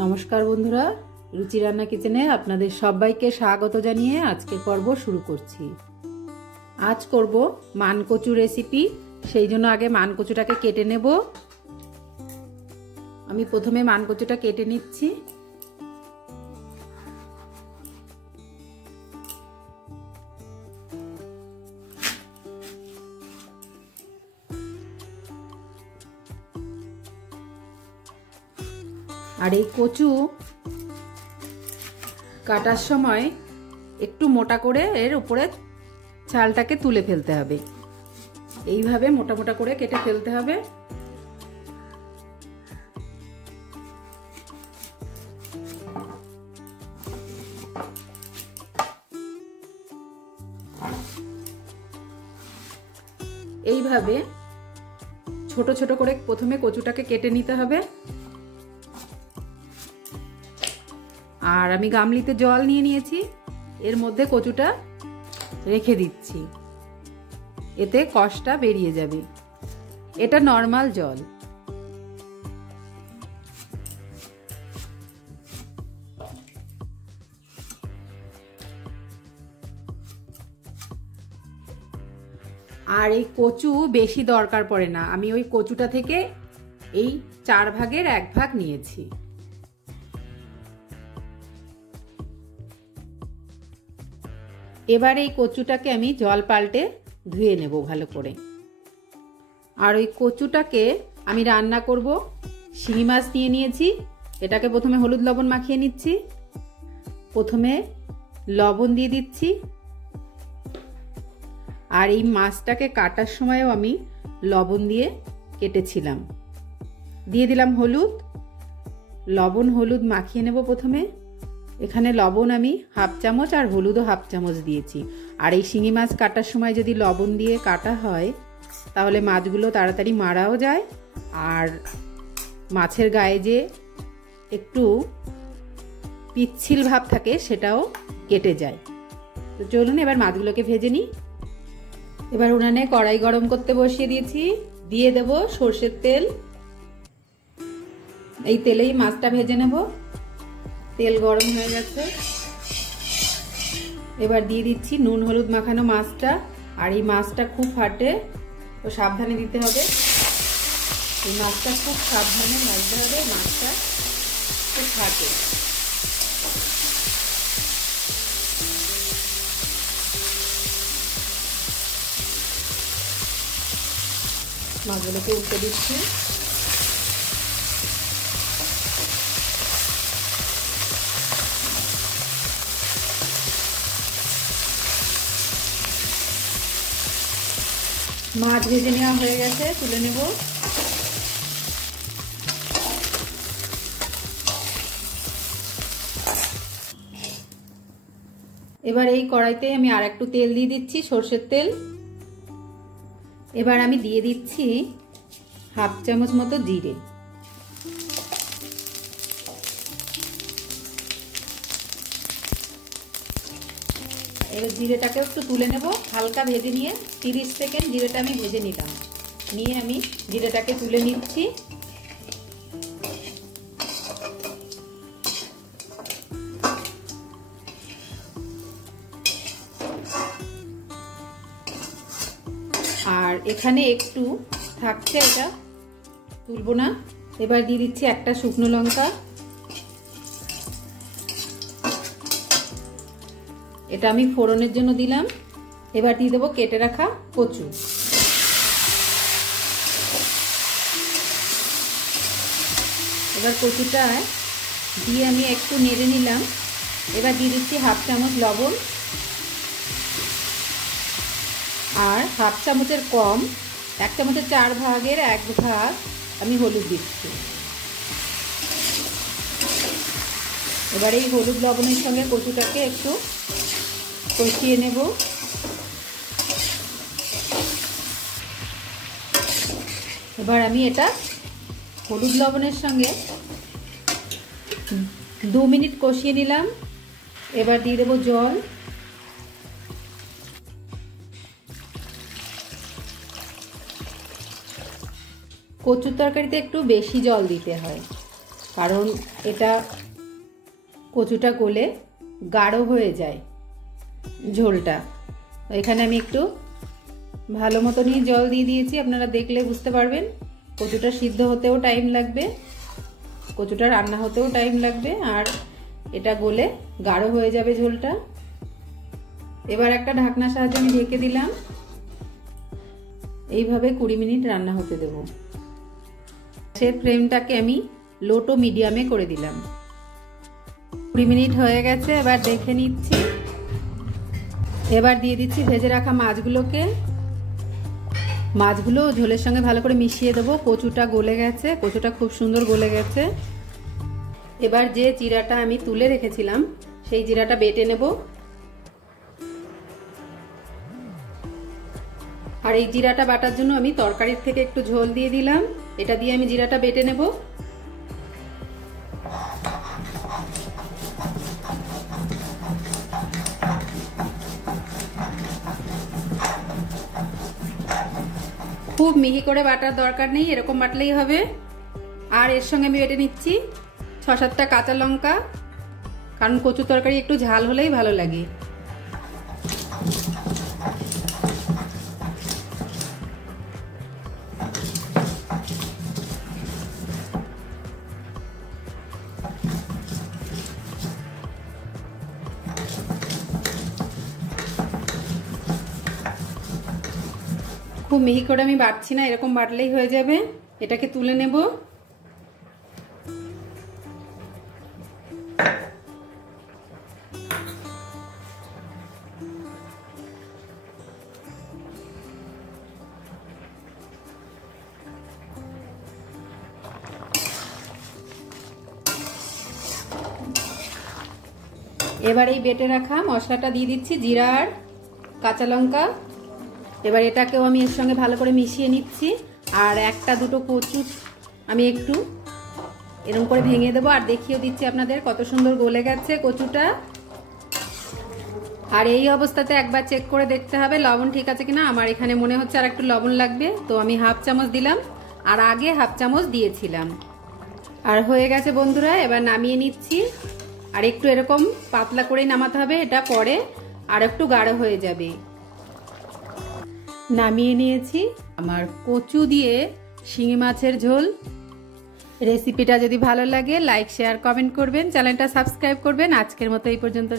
নমস্কার বন্ধুরা, রুচি রান্না কিচেনে আপনাদের সবাইকে স্বাগত জানিয়ে আজকের পর্ব শুরু করছি। আজ করব মানকচু রেসিপি। সেই জন্য আগে মানকচুটাকে কেটে নেব। আমি প্রথমে মানকচুটা কেটে নিচ্ছি। আর এই কচু কাটার সময় একটু মোটা করে এর উপরে ছালটাকে তুলে ফেলতে হবে। এইভাবে মোটা মোটা করে কেটে ফেলতে হবে। এইভাবে ছোট ছোট করে প্রথমে কচুটাকে কেটে নিতে হবে। আর আমি গামলিতে জল নিয়ে নিয়েছি, এর মধ্যে কচুটা রেখে দিচ্ছি, এতে কষটা বেরিয়ে যাবে। এটা নর্মাল জল। আর এই কচু বেশি দরকার পড়ে না, আমি ওই কচুটা থেকে এই 4 ভাগের 1 ভাগ নিয়েছি। এবার এই কচুটাকে আমি জল পাল্টে ধুয়ে নেব ভালো করে। আর ওই কচুটাকে আমি রান্না করব। শিঙি মাছ নিয়ে নিয়েছি, এটাকে প্রথমে হলুদ লবণ মাখিয়ে নিচ্ছি। প্রথমে লবণ দিয়ে দিচ্ছি। আর এই মাছটাকে কাটার সময়ও আমি লবণ দিয়ে কেটেছিলাম। দিয়ে দিলাম হলুদ, লবণ হলুদ মাখিয়ে নেব প্রথমে। এখানে লবণ আমি 1/2 চামচ আর হলুদও 1/2 চামচ দিয়েছি। আর এই শিঙি মাছ কাটার সময় যদি লবণ দিয়ে কাটা হয় তাহলে মাছগুলো তাড়াতাড়ি মারাও যায়, আর মাছের গায়ে যে একটু পিচ্ছিল ভাব থাকে সেটাও কেটে যায়। তো চলুন এবার মাছগুলোকে ভেজে নিই। এবার উনানে কড়াই গরম করতে বসিয়ে দিয়েছি, দিয়ে দেব সর্ষের তেল। এই তেলেই মাছটা ভেজে নেব। তেল গরম হয়ে গেছে, এবার দিয়ে দিচ্ছি নুন হলুদ মাখানো মাছটা। আর এই মাছটা খুব ফাটে, তো সাবধানে দিতে হবে। এই মাছটা খুব সাবধানে ভাজতে হবে, মাছটা খুব ফাটে। মাছগুলোকে উল্টে দিচ্ছি। মাছ ভেজে নেওয়া হয়ে গেছে, তুলে নেব। এবার এই কড়াইতে আমি আর একটু তেল দিয়ে দিচ্ছি, সর্ষের তেল। এবার আমি দিয়ে দিচ্ছি 1/2 চামচ মতো জিরে। এবার জিরেটাকে একটু তুলে নেব, হালকা ভেজে নিয়ে 30 সেকেন্ড জিরেটা আমি ভেজে নিলাম। নিয়ে আমি জিরেটাকে তুলে নিচ্ছি। আর এখানে একটু থাকছে, এটা তুলবো না। এবার দিয়ে দিচ্ছি একটা শুকনো লঙ্কা, এটা আমি ফোড়নের জন্য দিলাম। এবার দিয়ে দেবো কেটে রাখা কচু। এবার কচুটা দিয়ে আমি একটু নেড়ে নিলাম। এবার দিয়ে দিচ্ছি 1/2 চামচ লবণ আর 1/2 চামচের কম, 1 চামচের 4 ভাগের 1 ভাগ আমি হলুদ দিচ্ছি। এবার এই হলুদ লবণের সঙ্গে কচুটাকে একটু কষিয়ে নেব। এবার আমি এটা হলুদ লবণের সঙ্গে 2 মিনিট কষিয়ে নিলাম। এবার দিয়ে দেবো জল। কচুর তরকারিতে একটু বেশি জল দিতে হয়। কারণ এটা কচুটা গলে গাঢ় হয়ে যায় ঝোলটা। এখানে আমি একটু ভালো মতনই জল দিয়ে দিয়েছি, আপনারা দেখলে বুঝতে পারবেন। কচুটা সিদ্ধ হতেও টাইম লাগবে, কচুটা রান্না হতেও টাইম লাগবে, আর এটা গলে গাঢ় হয়ে যাবে ঝোলটা। এবার একটা ঢাকনার সাহায্যে আমি ঢেকে দিলাম, এইভাবে 20 মিনিট রান্না হতে দেব। গ্যাসের ফ্লেমটাকে আমি লো টু মিডিয়ামে করে দিলাম। 20 মিনিট হয়ে গেছে, এবার দেখে নিচ্ছি। এবার দিয়ে দিচ্ছি ভেজে রাখা মাছগুলোকে। মাছগুলো ঝোলের সঙ্গে ভালো করে মিশিয়ে দেবো। কচুটা গলে গেছে, কচুটা খুব সুন্দর গলে গেছে। এবার যে জিরাটা আমি তুলে রেখেছিলাম সেই জিরাটা বেটে নেব। আর এই জিরাটা বাটার জন্য আমি তরকারির থেকে একটু ঝোল দিয়ে দিলাম, এটা দিয়ে আমি জিরাটা বেটে নেব। খুব মিহি করে বাটার দরকার নেই, এরকম বাটলেই হবে। আর এর সঙ্গে আমি বেটে নিচ্ছি 6-7টা কাঁচা লঙ্কা, কারণ কচু তরকারি একটু ঝাল হলেই ভালো লাগে। খুব মিহি করে আমি বাটছি না, এরকম বাটলেই হয়ে যাবে। এটাকে তুলে নেব। এবার এই বেটে রাখা মশলাটা দিয়ে দিচ্ছি, জিরা আর কাঁচা লঙ্কা। এবার এটাকেও আমি এর সঙ্গে ভালো করে মিশিয়ে নিচ্ছি। আর 1-2 কচু আমি একটু এরকম করে ভেঙে দেবো, আর দেখিয়ে দিচ্ছি আপনাদের কত সুন্দর গলে গেছে কচুটা। আর এই অবস্থাতে একবার চেক করে দেখতে হবে লবণ ঠিক আছে কিনা। আমার এখানে মনে হচ্ছে আর একটু লবণ লাগবে, তো আমি 1/2 চামচ দিলাম, আর আগে 1/2 চামচ দিয়েছিলাম। আর হয়ে গেছে বন্ধুরা, এবার নামিয়ে নিচ্ছি। আর একটু এরকম পাতলা করে নামাতে হবে, এটা পরে আর একটু গাঢ় হয়ে যাবে। নামিয়ে নিয়েছি আমার কচু দিয়ে শিঙি মাছের ঝোল। রেসিপিটা যদি ভালো লাগে লাইক শেয়ার কমেন্ট করবেন, চ্যানেলটা সাবস্ক্রাইব করবেন। আজকের মতো এই পর্যন্ত।